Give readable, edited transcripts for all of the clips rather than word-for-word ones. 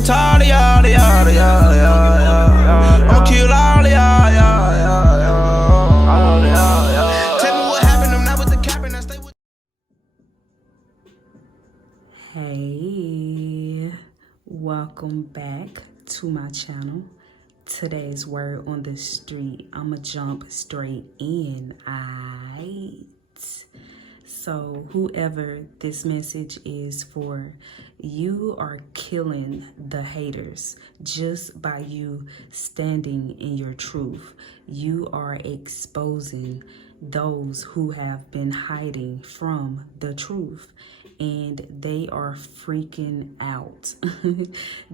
and tall, yada, yada, yada, yada. I'ma kill all of y'all, Tell me what happened, I'm not with the cap and I stay with. Hey, welcome back to my channel. Today's word on the street, I'ma jump straight in. So whoever this message is for, you are killing the haters just by you standing in your truth. You are exposing those who have been hiding from the truth, and they are freaking out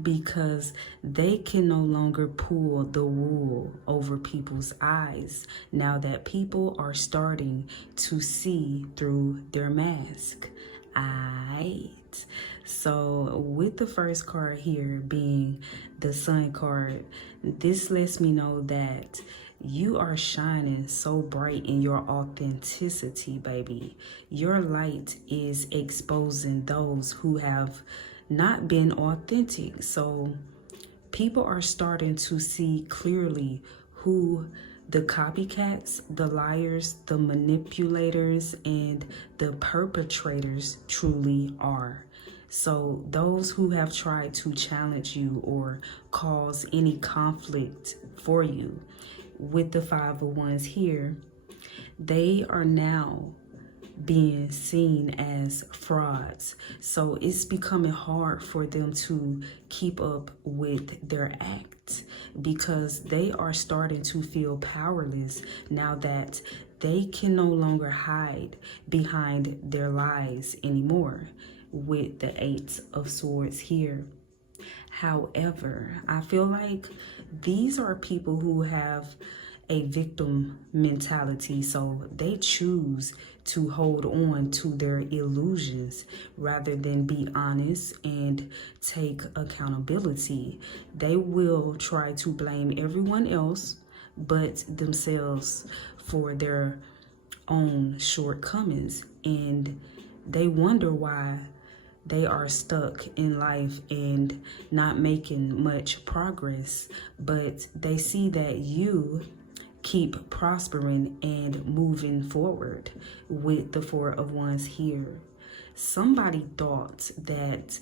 because they can no longer pull the wool over people's eyes now that people are starting to see through their mask. So with the first card here being the Sun card, this lets me know that you are shining so bright in your authenticity, baby. Your light is exposing those who have not been authentic. So people are starting to see clearly who the copycats, the liars, the manipulators, and the perpetrators truly are. So those who have tried to challenge you or cause any conflict for you, with the Five of Wands here, they are now being seen as frauds. So it's becoming hard for them to keep up with their act because they are starting to feel powerless now that they can no longer hide behind their lies anymore, with the Eight of Swords here. However, I feel like these are people who have a victim mentality, so they choose to hold on to their illusions rather than be honest and take accountability. They will try to blame everyone else but themselves for their own shortcomings, and they wonder why they are stuck in life and not making much progress, but they see that you keep prospering and moving forward with the Four of Wands here. Somebody thought that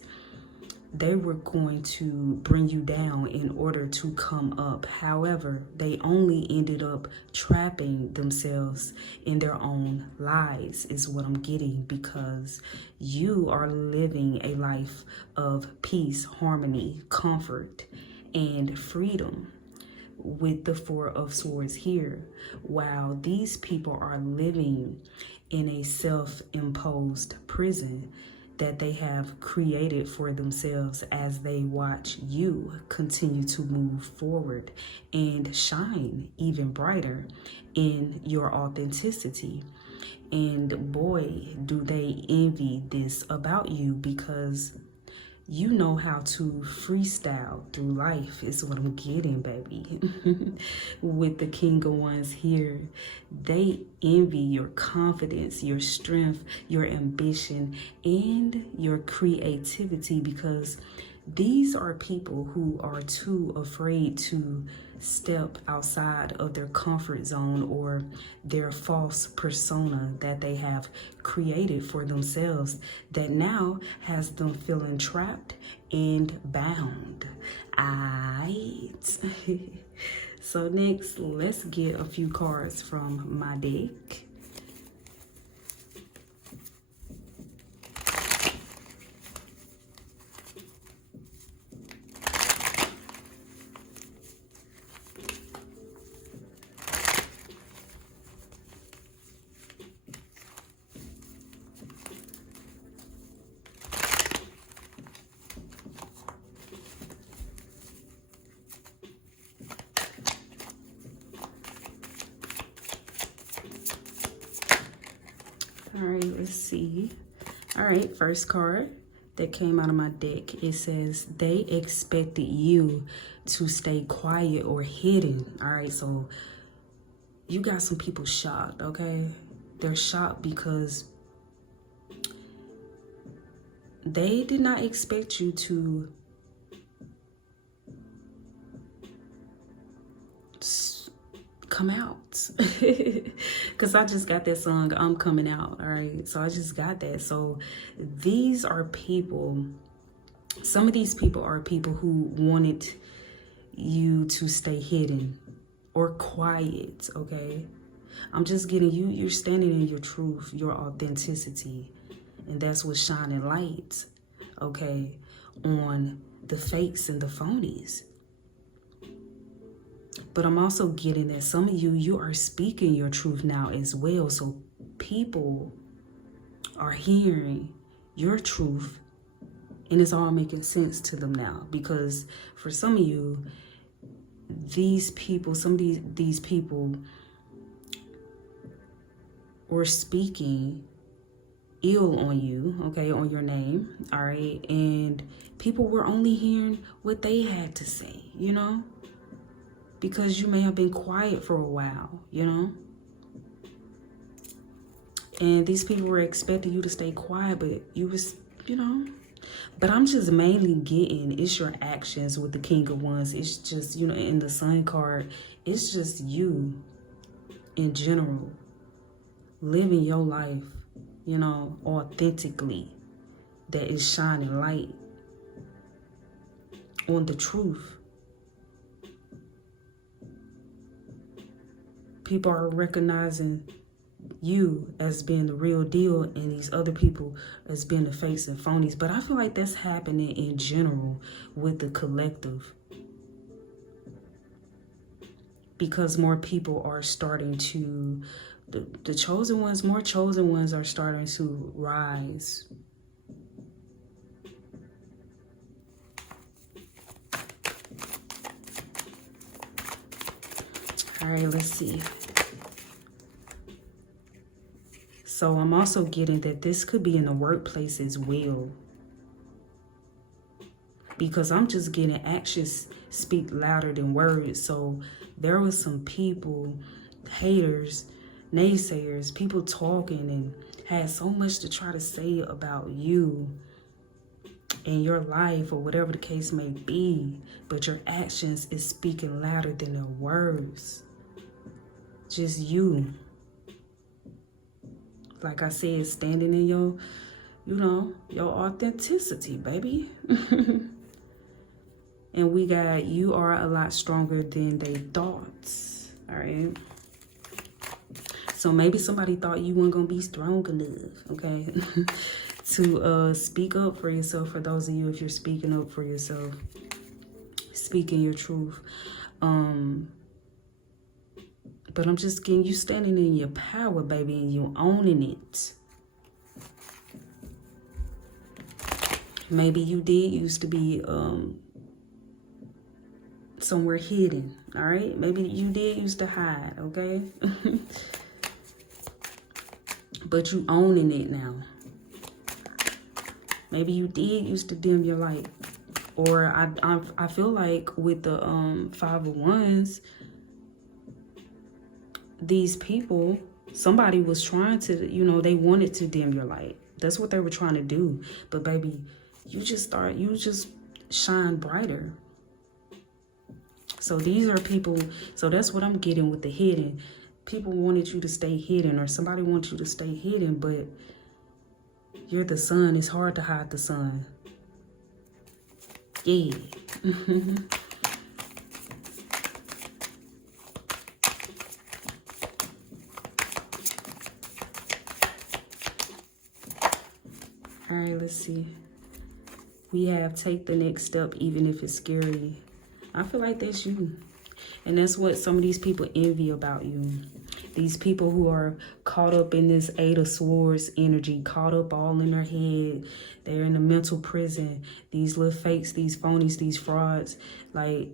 they were going to bring you down in order to come up. However, they only ended up trapping themselves in their own lies, is what I'm getting, because you are living a life of peace, harmony, comfort, and freedom with the Four of Swords here, while these people are living in a self-imposed prison that they have created for themselves as they watch you continue to move forward and shine even brighter in your authenticity. And boy, do they envy this about you, because you know how to freestyle through life, is what I'm getting, baby. With the King of Wands here, they envy your confidence, your strength, your ambition, and your creativity, because these are people who are too afraid to step outside of their comfort zone or their false persona that they have created for themselves that now has them feeling trapped and bound. So next, let's get a few cards from my deck. All right, let's see. All right, first card that came out of my deck, it says they expected you to stay quiet or hidden. All right, so you got some people shocked, okay? They're shocked because they did not expect you to come out. Because I just got that song, I'm Coming Out, all right? So I just got that. So these are people, some of these people are people who wanted you to stay hidden or quiet, okay? I'm just getting you, you're standing in your truth, your authenticity. And that's what's shining light, okay, on the fakes and the phonies. But I'm also getting that some of you are speaking your truth now as well. So people are hearing your truth and it's all making sense to them now. Because for some of you, these people, some of these people were speaking ill on you, okay, on your name, all right? And people were only hearing what they had to say, you know? Because you may have been quiet for a while, you know? And these people were expecting you to stay quiet, but you was, you know? But I'm just mainly getting, it's your actions with the King of Wands. It's just, you know, in the Sun card, it's just you in general living your life, you know, authentically, that is shining light on the truth. People are recognizing you as being the real deal and these other people as being the fakes and phonies. But I feel like that's happening in general with the collective, because more people are starting to, the chosen ones, more chosen ones are starting to rise. All right, let's see. So I'm also getting that this could be in the workplace as well. Because I'm just getting actions speak louder than words. So there was some people, haters, naysayers, people talking and had so much to try to say about you and your life or whatever the case may be. But your actions is speaking louder than their words. Just you. Like I said, standing in your, you know, your authenticity, baby. And we got, you are a lot stronger than they thought. All right. So maybe somebody thought you weren't going to be strong enough, okay, to speak up for yourself. For those of you, if you're speaking up for yourself, speaking your truth. But I'm just getting you standing in your power, baby, and you owning it. Maybe you did used to be somewhere hidden, all right? Maybe you did used to hide, okay? But you owning it now. Maybe you did used to dim your light. Or I feel like with the Five of Wands, these people, somebody was trying to, you know, they wanted to dim your light. That's what they were trying to do. But baby, you just shine brighter. So these are people, so that's what I'm getting with the hidden. People wanted you to stay hidden, or somebody wants you to stay hidden, but you're the sun. It's hard to hide the sun. Yeah. All right, let's see. We have take the next step, even if it's scary. I feel like that's you. And that's what some of these people envy about you. These people who are caught up in this Eight of Swords energy, caught up all in their head. They're in a mental prison. These little fakes, these phonies, these frauds. Like,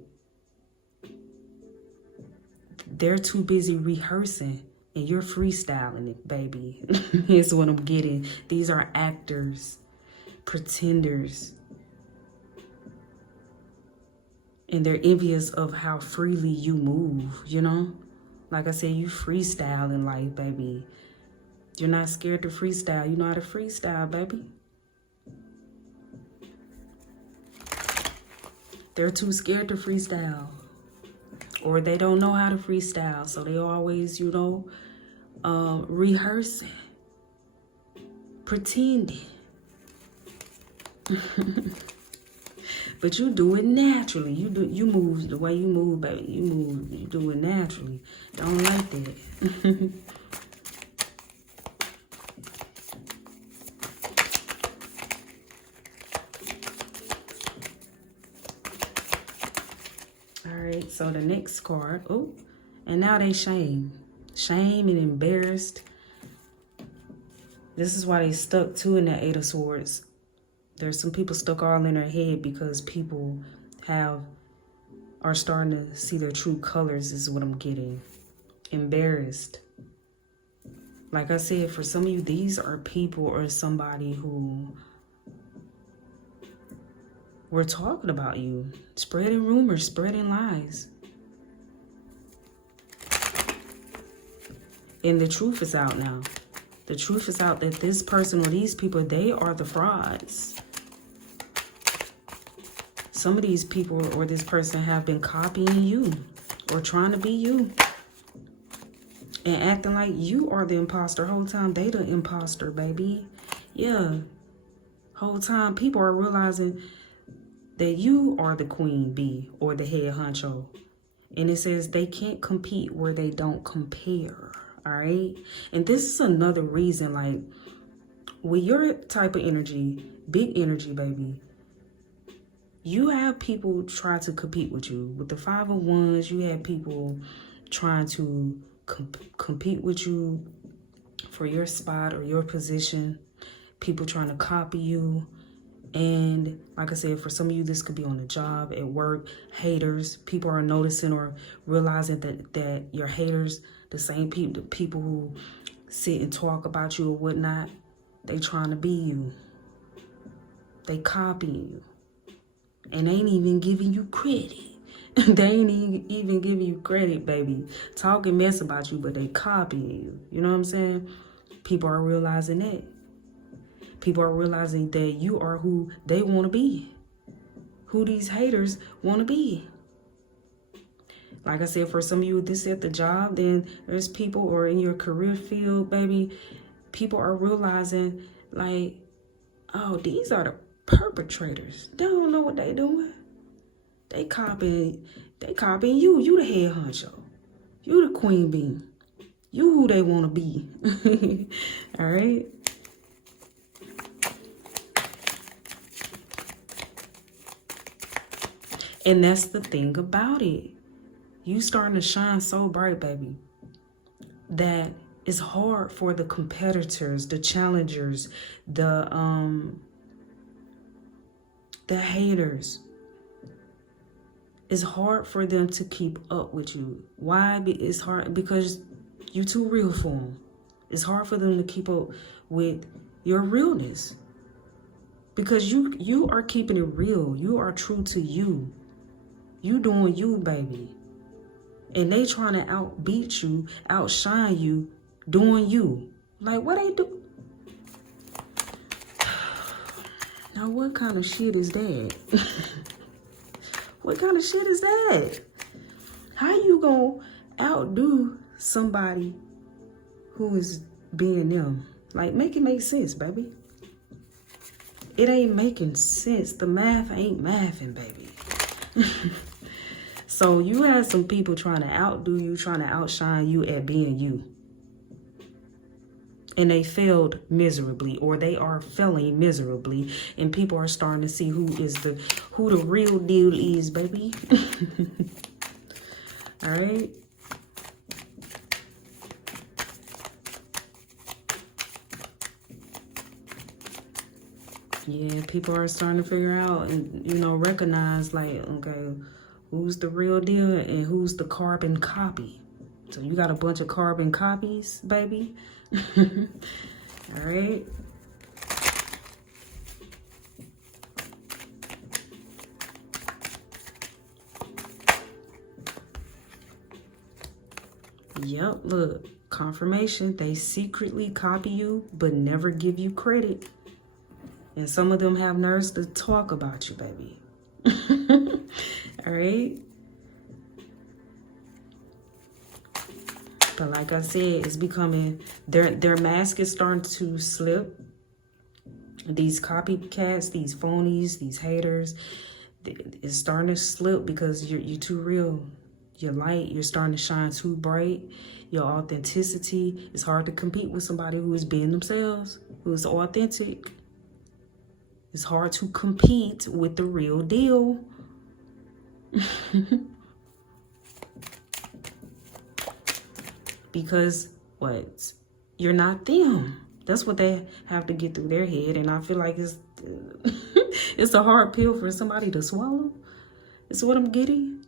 they're too busy rehearsing. And you're freestyling it, baby. Here's what I'm getting. These are actors, pretenders. And they're envious of how freely you move, you know? Like I said, you freestyle in life, baby. You're not scared to freestyle. You know how to freestyle, baby. They're too scared to freestyle. Or they don't know how to freestyle, so they always, you know, rehearsing, pretending. But you do it naturally. You move the way you move, baby. You do it naturally. Don't like that. Alright, so the next card. Oh, and now they shame. Shame and embarrassed. This is why they stuck too in that Eight of Swords. There's some people stuck all in their head because people are starting to see their true colors is what I'm getting. Embarrassed. Like I said, for some of you, these are people or somebody who were talking about you, spreading rumors, spreading lies. And the truth is out now. The truth is out that this person or these people, they are the frauds. Some of these people or this person have been copying you or trying to be you and acting like you are the imposter. Whole time they the imposter, baby. Yeah. Whole time people are realizing that you are the queen bee or the head honcho. And it says they can't compete where they don't compare. All right. And this is another reason, like with your type of energy, big energy, baby, you have people try to compete with you. With the Five of Wands, you have people trying to compete with you for your spot or your position. People trying to copy you. And like I said, for some of you, this could be on the job, at work, haters. People are noticing or realizing that your haters, the same people, the people who sit and talk about you or whatnot, they trying to be you. They copying you. And they ain't even giving you credit. They ain't even giving you credit, baby. Talking mess about you, but they copying you. You know what I'm saying? People are realizing that. People are realizing that you are who they want to be. Who these haters want to be. Like I said, for some of you, this at the job, then there's people, or in your career field, baby, people are realizing, like, oh, these are the perpetrators. They don't know what they doing. They copying you. You the head honcho. You the queen bee. You who they want to be. All right. And that's the thing about it. You starting to shine so bright, baby, that it's hard for the competitors, the challengers, the haters. It's hard for them to keep up with you. Why? It's hard because you're too real for them. It's hard for them to keep up with your realness. Because you are keeping it real. You are true to you. You doing you, baby. And they trying to outbeat you, outshine you, doing you. Like, what they do? Now, what kind of shit is that? What kind of shit is that? How you gonna outdo somebody who is being them? Like, make it make sense, baby. It ain't making sense. The math ain't mathing, baby. So you had some people trying to outdo you, trying to outshine you at being you. And they failed miserably, or they are failing miserably, and people are starting to see who the real deal is, baby. All right. Yeah, people are starting to figure out and, you know, recognize, like, okay, who's the real deal and who's the carbon copy. So you got a bunch of carbon copies, baby. All right. Yep, look, confirmation. They secretly copy you, but never give you credit. And some of them have nerves to talk about you, baby. All right. But like I said, it's becoming, their mask is starting to slip. These copycats, these phonies, these haters, it's starting to slip because you're too real. Your light, you're starting to shine too bright. Your authenticity, it's hard to compete with somebody who is being themselves, who is authentic. It's hard to compete with the real deal. Because what? You're not them. That's what they have to get through their head. And I feel like it's it's a hard pill for somebody to swallow. That's what I'm getting.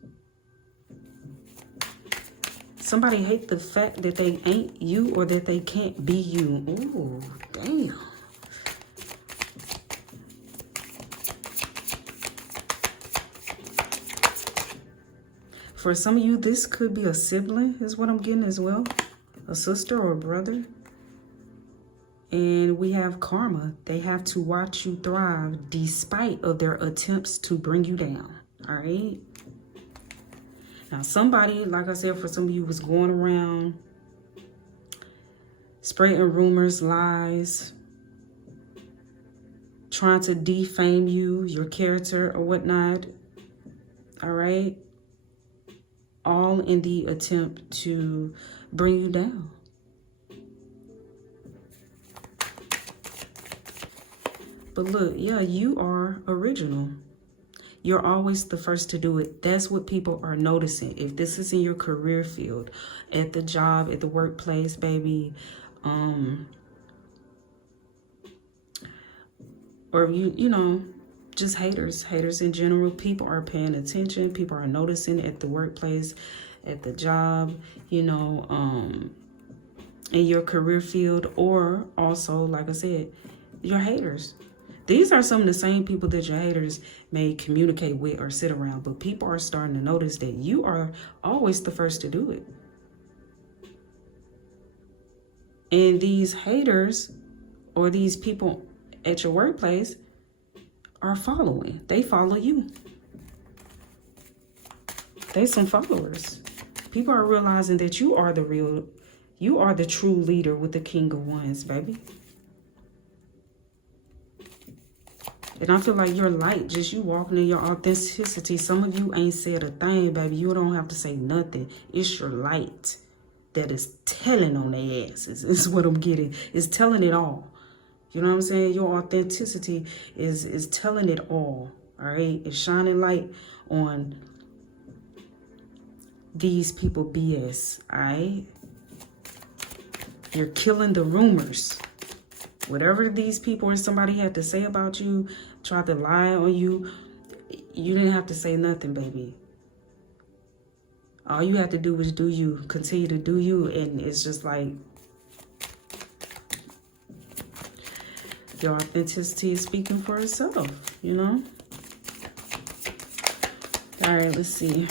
Somebody hate the fact that they ain't you or that they can't be you. Ooh, damn. For some of you, this could be a sibling, is what I'm getting as well. A sister or a brother. And we have karma. They have to watch you thrive despite of their attempts to bring you down. All right? Now, somebody, like I said, for some of you, was going around spreading rumors, lies, trying to defame you, your character or whatnot. All right? All in the attempt to bring you down. But look, yeah, you are original. You're always the first to do it. That's what people are noticing. If this is in your career field, at the job, at the workplace, baby, or you know, just haters in general. People are paying attention. People are noticing at the workplace, at the job, you know, in your career field, or also, like I said, your haters. These are some of the same people that your haters may communicate with or sit around, but people are starting to notice that you are always the first to do it. And these haters or these people at your workplace are following. They follow you. They some followers. People are realizing that you are the true leader with the King of Wands, baby. And I feel like your light, just you walking in your authenticity. Some of you ain't said a thing, baby. You don't have to say nothing. It's your light that is telling on their asses. Is what I'm getting. It's telling it all. You know what I'm saying? Your authenticity is telling it all. All right? It's shining light on these people BS. All right? You're killing the rumors. Whatever these people or somebody had to say about you, tried to lie on you, you didn't have to say nothing, baby. All you have to do is do you. Continue to do you. And it's just like your authenticity is speaking for itself, you know? All right, let's see.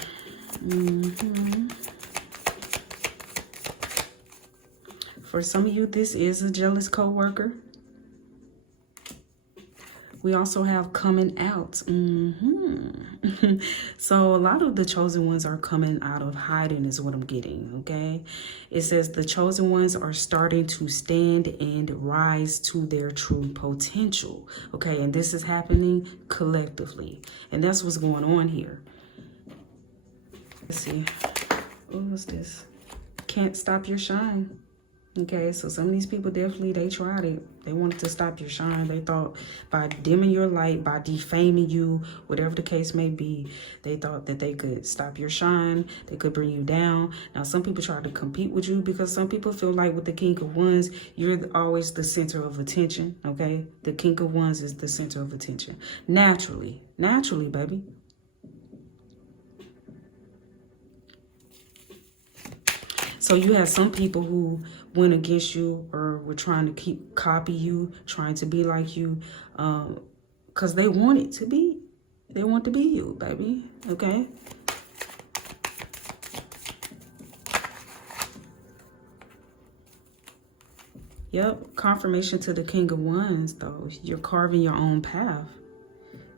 For some of you, this is a jealous coworker. We also have coming out. So a lot of the chosen ones are coming out of hiding is what I'm getting, okay? It says the chosen ones are starting to stand and rise to their true potential, okay? And this is happening collectively. And that's what's going on here. Let's see. Oh, what's this? Can't stop your shine. Okay, so some of these people definitely, they tried it. They wanted to stop your shine. They thought by dimming your light, by defaming you, whatever the case may be, they thought that they could stop your shine. They could bring you down. Now, some people try to compete with you because some people feel like with the King of Wands, you're always the center of attention, okay? The King of Wands is the center of attention. Naturally, baby. So you have some people who went against you or were trying to copy you, trying to be like you, because they want it to be. They want to be you, baby. Okay? Yep, confirmation to the King of Wands, though. You're carving your own path.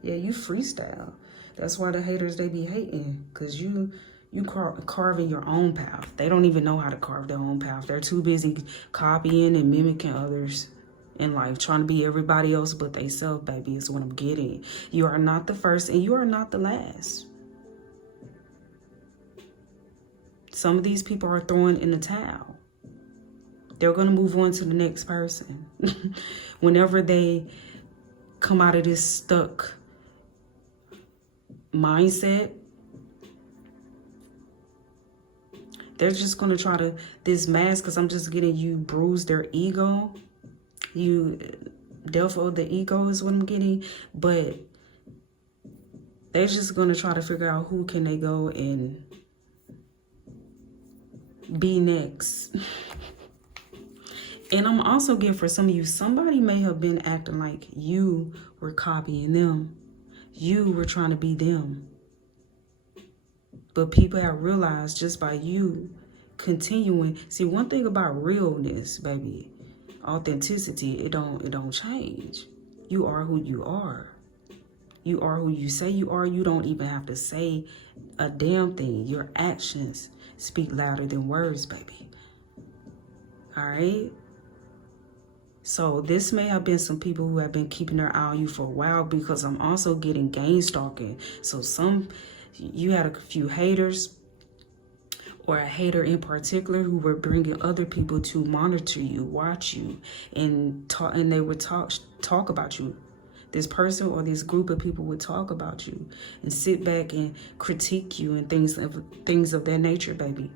Yeah, you freestyle. That's why the haters, they be hating, because you You carving your own path. They don't even know how to carve their own path. They're too busy copying and mimicking others in life, trying to be everybody else but they self, baby, is what I'm getting. You are not the first and you are not the last. Some of these people are throwing in the towel. They're going to move on to the next person. Whenever they come out of this stuck mindset, they're just going to try to, this mask, because I'm just getting you bruise their ego. You 𝗪𝗪𝗪𝗪 the ego is what I'm getting. But they're just going to try to figure out who can they go and be next. And I'm also getting for some of you, somebody may have been acting like you were copying them. You were trying to be them. But people have realized just by you continuing. See, one thing about realness, baby, authenticity, it don't change. You are who you are. You are who you say you are. You don't even have to say a damn thing. Your actions speak louder than words, baby. All right? So this may have been some people who have been keeping their eye on you for a while, because I'm also getting Gangstalking. So you had a few haters, or a hater in particular, who were bringing other people to monitor you, watch you, and talk, and they would talk about you. This person or this group of people would talk about you and sit back and critique you and things of that nature, baby.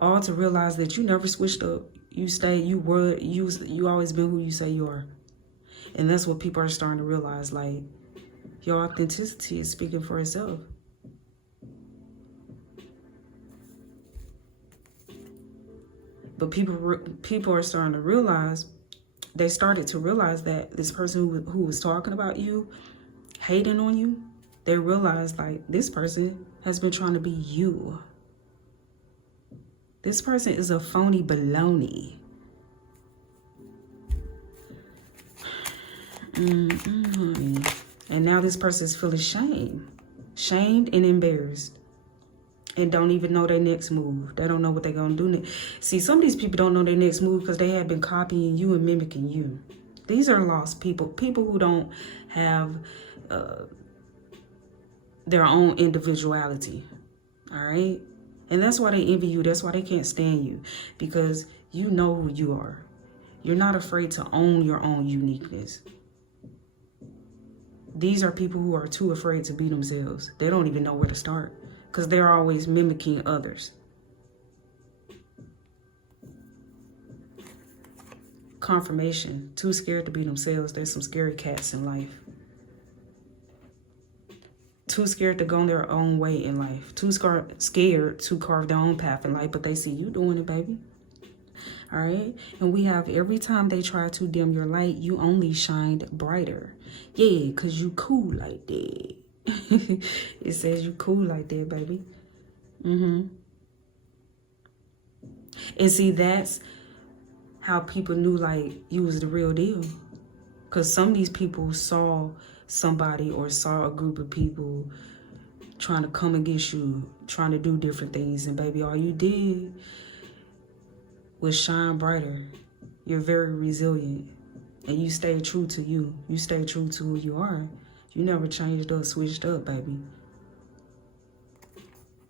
All to realize that you never switched up. You always been who you say you are. And that's what people are starting to realize, like, your authenticity is speaking for itself. But people are starting to realize, they started to realize that this person who was talking about you, hating on you, they realized, like, this person has been trying to be you. This person is a phony baloney. And now this person is feeling shamed and embarrassed, and don't even know their next move. They don't know what they're going to do next. See, some of these people don't know their next move because they have been copying you and mimicking you. These are lost people. People who don't have their own individuality. All right? And that's why they envy you. That's why they can't stand you. Because you know who you are. You're not afraid to own your own uniqueness. These are people who are too afraid to be themselves. They don't even know where to start, because they're always mimicking others. Confirmation. Too scared to be themselves. There's some scary cats in life. Too scared to go their own way in life. Too scared to carve their own path in life, but they see you doing it, baby. All right? And we have, every time they try to dim your light, you only shined brighter. Yeah, because you cool like that. It says you cool like that, baby. And see, that's how people knew, like, you was the real deal. Because some of these people saw somebody or saw a group of people trying to come against you, trying to do different things. And baby, all you did was shine brighter. You're very resilient. And you stay true to you. You stay true to who you are. You never changed up, switched up, baby.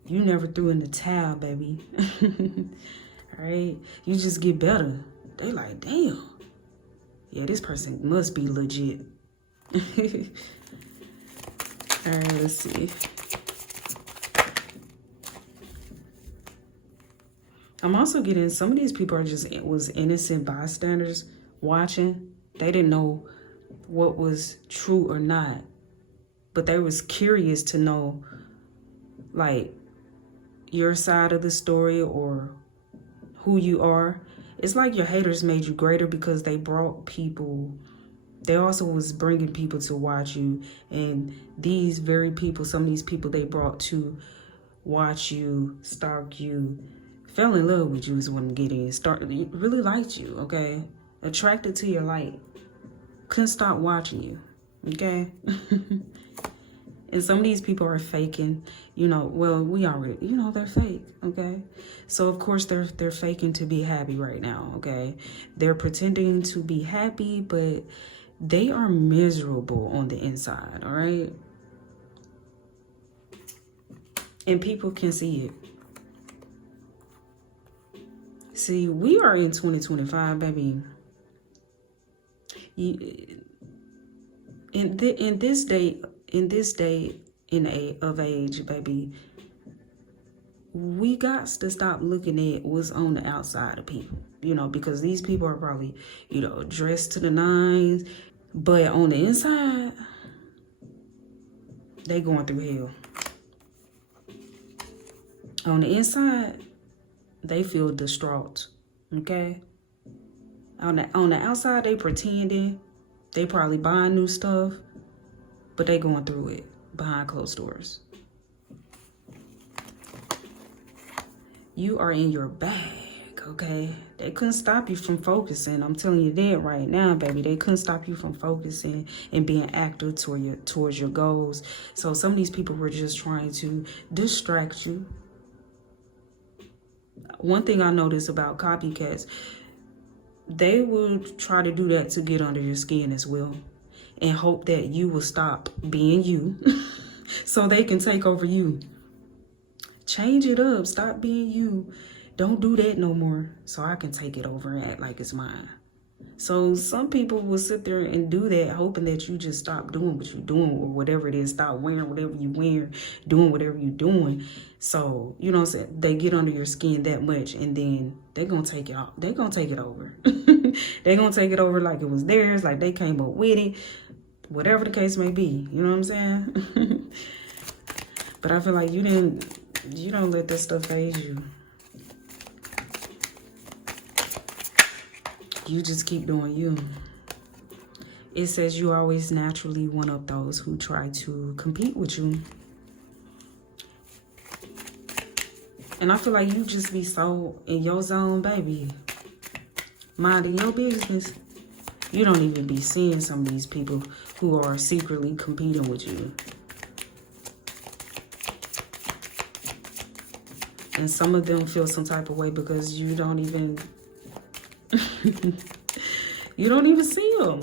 You never threw in the towel, baby. All right? You just get better. They like, damn. Yeah, this person must be legit. All right, let's see. I'm also getting, some of these people was innocent bystanders watching. They didn't know what was true or not, but they was curious to know, like, your side of the story or who you are. It's like your haters made you greater because they brought people. They also was bringing people to watch you. And these very people, some of these people they brought to watch you, stalk you, fell in love with you is what I'm getting. Really liked you, okay? Attracted to your light. Couldn't stop watching you, okay? And some of these people are faking, you know, well, we already, you know, they're fake, okay? So of course they're faking to be happy right now, okay? They're pretending to be happy, but they are miserable on the inside, all right? And people can see it. See, we are in 2025, baby. In this day of age, baby, we got to stop looking at what's on the outside of people, you know, because these people are probably, you know, dressed to the nines, but on the inside, they going through hell. On the inside, they feel distraught, okay? On the outside, they pretending. They probably buying new stuff, but they going through it behind closed doors. You are in your bag, okay? They couldn't stop you from focusing. I'm telling you that right now, baby. They couldn't stop you from focusing and being active towards your goals. So some of these people were just trying to distract you. One thing I noticed about copycats, they will try to do that to get under your skin as well and hope that you will stop being you so they can take over you. Change it up. Stop being you. Don't do that no more so I can take it over and act like it's mine. So some people will sit there and do that, hoping that you just stop doing what you're doing or whatever it is. Stop wearing whatever you wear, doing whatever you're doing. So, you know what I'm saying? They get under your skin that much and then they're going to take it off. They're going to take it over. They're going to take it over like it was theirs, like they came up with it. Whatever the case may be. You know what I'm saying? But I feel like you don't let that stuff phase you. You just keep doing you. It says you always naturally one of those who try to compete with you. And I feel like you just be so in your zone, baby. Minding your business. You don't even be seeing some of these people who are secretly competing with you. And some of them feel some type of way because you don't even... you don't even see them.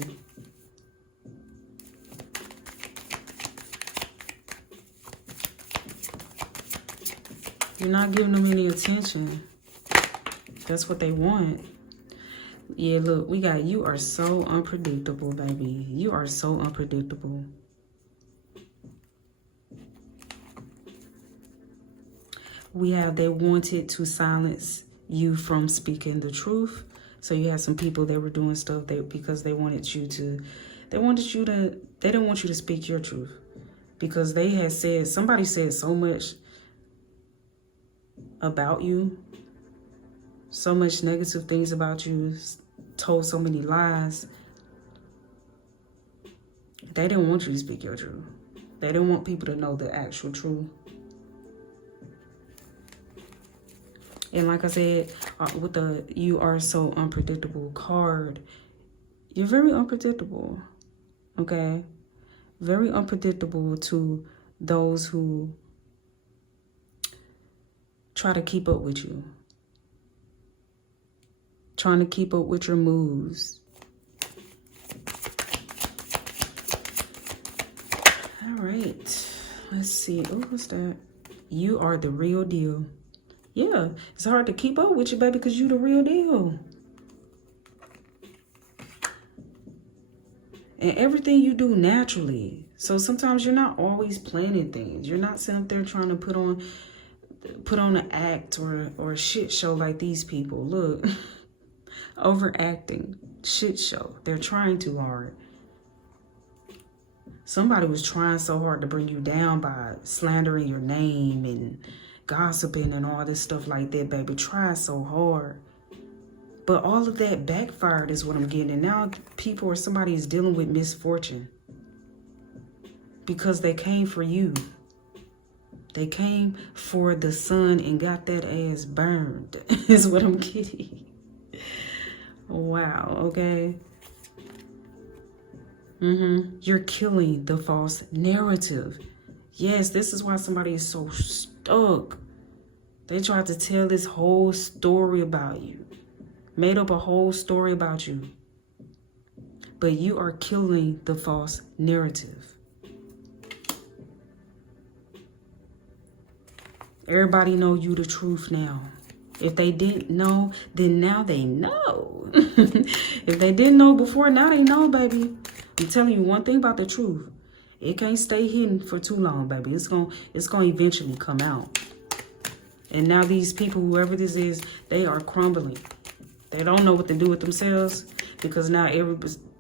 You're not giving them any attention. That's what they want. Yeah, look, we got you are so unpredictable, baby. You are so unpredictable. We have they wanted to silence you from speaking the truth. So you have some people that were doing stuff because they wanted you to, they didn't want you to speak your truth. Because they had said, somebody said so much about you, so much negative things about you, told so many lies. They didn't want you to speak your truth. They didn't want people to know the actual truth. And like I said, with the you are so unpredictable card, you're very unpredictable, okay? Very unpredictable to those who try to keep up with you. Trying to keep up with your moves. All right, let's see. Oh, what's that? You are the real deal. Yeah, it's hard to keep up with you, baby, because you the real deal. And everything you do naturally. So sometimes you're not always planning things. You're not sitting up there trying to put on an act or a shit show like these people. Look, overacting, shit show. They're trying too hard. Somebody was trying so hard to bring you down by slandering your name and gossiping and all this stuff like that, baby. Try so hard. But all of that backfired is what I'm getting. And now people or somebody is dealing with misfortune. Because they came for you. They came for the sun and got that ass burned. Is what I'm getting. Wow, okay. You're killing the false narrative. Yes, this is why somebody is so stuck. They tried to tell this whole story about you. Made up a whole story about you. But you are killing the false narrative. Everybody know you the truth now. If they didn't know, then now they know. If they didn't know before, now they know, baby. I'm telling you one thing about the truth. It can't stay hidden for too long, baby. It's gonna eventually come out. And now these people, whoever this is, they are crumbling. They don't know what to do with themselves because now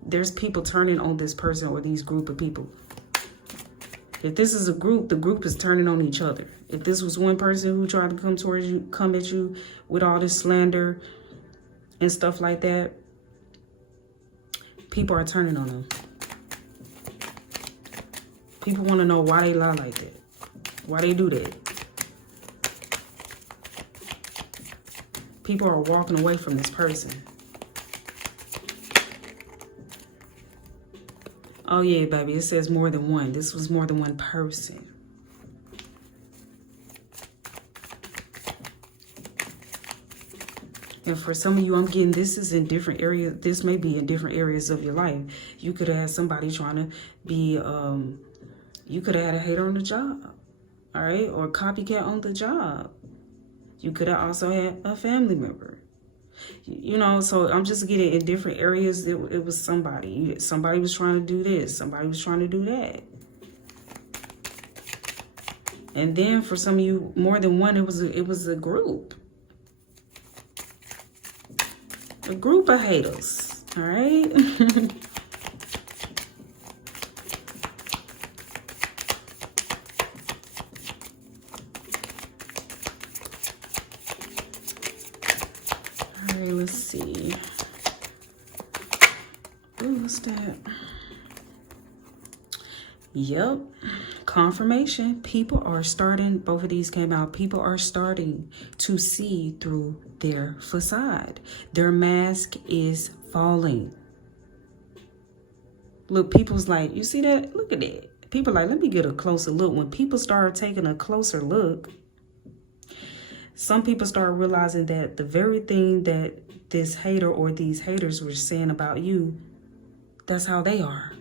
there's people turning on this person or these group of people. If this is a group, the group is turning on each other. If this was one person who tried to come towards you, come at you with all this slander and stuff like that, people are turning on them. People want to know why they lie like that. Why they do that. People are walking away from this person. Oh yeah, baby, it says more than one. This was more than one person. And for some of you, I'm getting this is in different areas. This may be in different areas of your life. You could have had somebody trying to be, you could have had a hater on the job, all right? Or a copycat on the job. You could have also had a family member. You know, so I'm just getting in different areas. It was somebody. Somebody was trying to do this. Somebody was trying to do that. And then for some of you, more than one, it was a group. A group of haters. All right. Let's see. Ooh, what's that? Yep. Confirmation. People are starting, both of these came out. People are starting to see through their facade. Their mask is falling. Look, people's like, you see that? Look at that. People like, let me get a closer look. When people start taking a closer look, some people start realizing that the very thing that this hater or these haters were saying about you, that's how they are.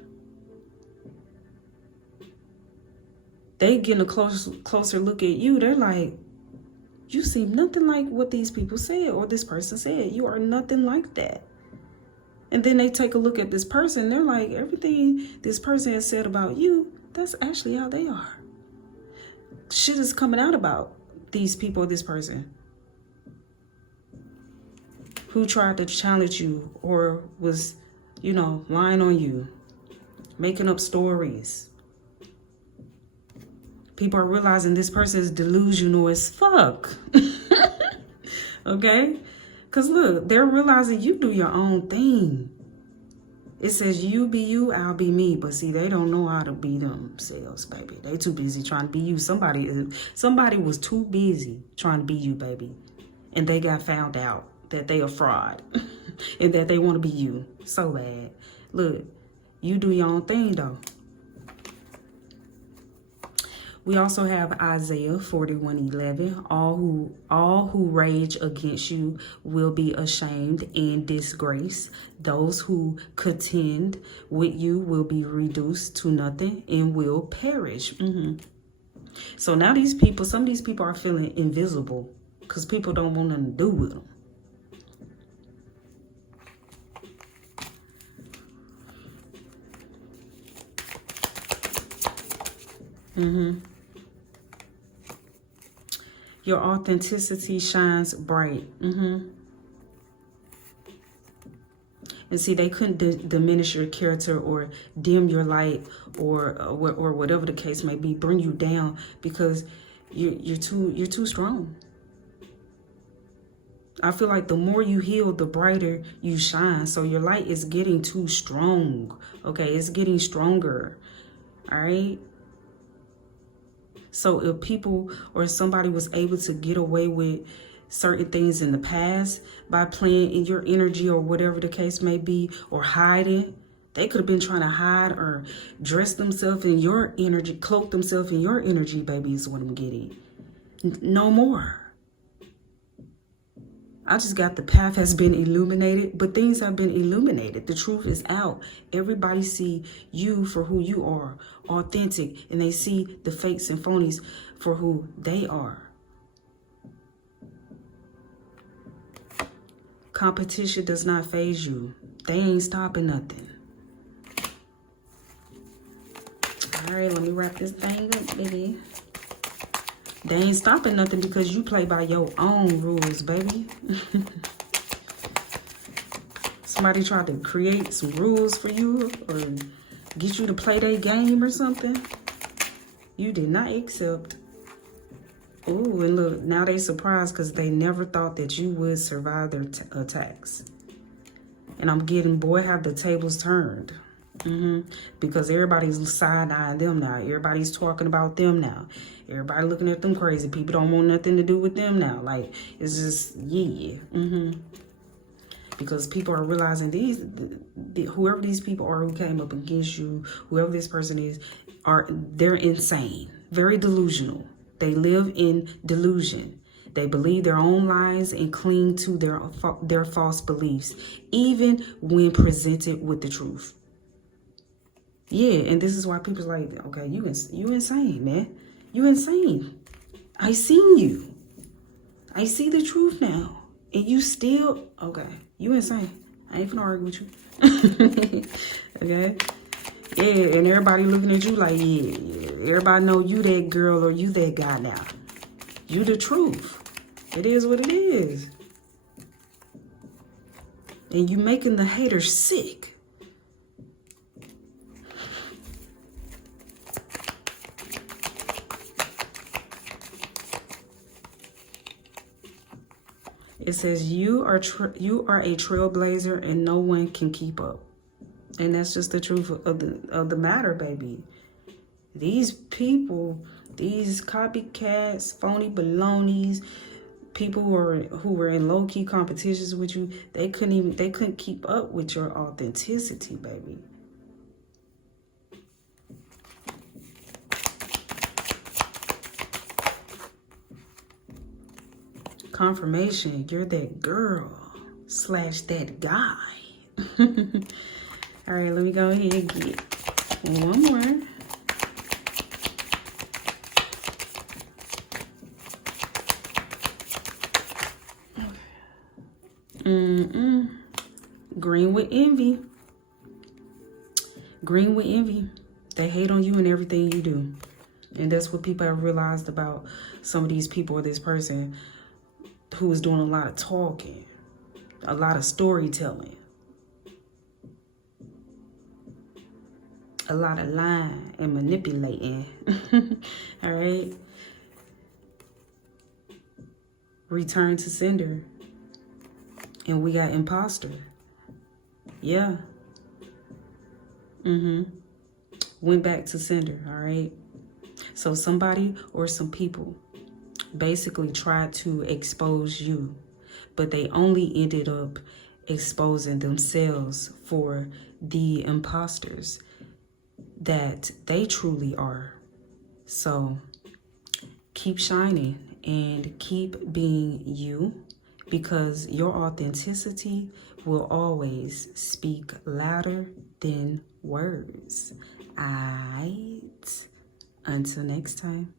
They getting a closer look at you. They're like, you seem nothing like what these people said or this person said. You are nothing like that. And then they take a look at this person. They're like, everything this person has said about you, that's actually how they are. Shit is coming out about these people, this person who tried to challenge you or was, you know, lying on you, making up stories. People are realizing this person is delusional as fuck. Okay? Because look, they're realizing you do your own thing. It says you be you, I'll be me. But see, they don't know how to be themselves, baby. They too busy trying to be you. Somebody was too busy trying to be you, baby. And they got found out that they a fraud. And that they want to be you so bad. Look, you do your own thing, though. We also have Isaiah 41:11. All who rage against you will be ashamed and disgraced. Those who contend with you will be reduced to nothing and will perish. So now these people, some of these people are feeling invisible because people don't want nothing to do with them. Your authenticity shines bright. And see, they couldn't diminish your character or dim your light or whatever the case may be, bring you down because you're too strong. I feel like the more you heal, the brighter you shine. So your light is getting too strong. Okay, it's getting stronger. All right. So if people or somebody was able to get away with certain things in the past by playing in your energy or whatever the case may be, or hiding, They could have been trying to hide or dress themselves in your energy, cloak themselves in your energy, baby, is what I'm getting. No more. I just got the path has been illuminated, but things have been illuminated. The truth is out. Everybody see you for who you are, authentic, and they see the fakes and phonies for who they are. Competition does not faze you. They ain't stopping nothing. All right, let me wrap this thing up, baby. They ain't stopping nothing because you play by your own rules, baby. Somebody tried to create some rules for you or get you to play their game or something. You did not accept. Ooh, and look, now they surprised because they never thought that you would survive their attacks. And I'm getting, boy, have the tables turned. Because everybody's side-eyeing them now. Everybody's talking about them now. Everybody looking at them crazy. People don't want nothing to do with them now. Like, it's just, yeah. Because people are realizing whoever these people are who came up against you, whoever this person is, they're insane. Very delusional. They live in delusion. They believe their own lies and cling to their false beliefs, even when presented with the truth. Yeah, and this is why people's like, okay, you insane, man. You insane. I seen you. I see the truth now. And you still, okay, you insane. I ain't finna argue with you. Okay? Yeah, and everybody looking at you like, yeah. Everybody know you that girl or you that guy now. You the truth. It is what it is. And you making the haters sick. It says you are a trailblazer and no one can keep up. And that's just the truth of the matter, baby. These people, these copycats, phony balonies, people who were in low-key competitions with you, they couldn't keep up with your authenticity, baby. Confirmation, you're that girl / that guy. All right, let me go ahead and get one more. Green with envy. Green with envy. They hate on you and everything you do. And that's what people have realized about some of these people or this person who is doing a lot of talking, a lot of storytelling, a lot of lying and manipulating. All right. Return to sender. And we got imposter. Yeah. Went back to sender, all right? So somebody or some people basically tried to expose you, but they only ended up exposing themselves for the imposters that they truly are. So keep shining and keep being you, because your authenticity will always speak louder than words. All right. Until next time.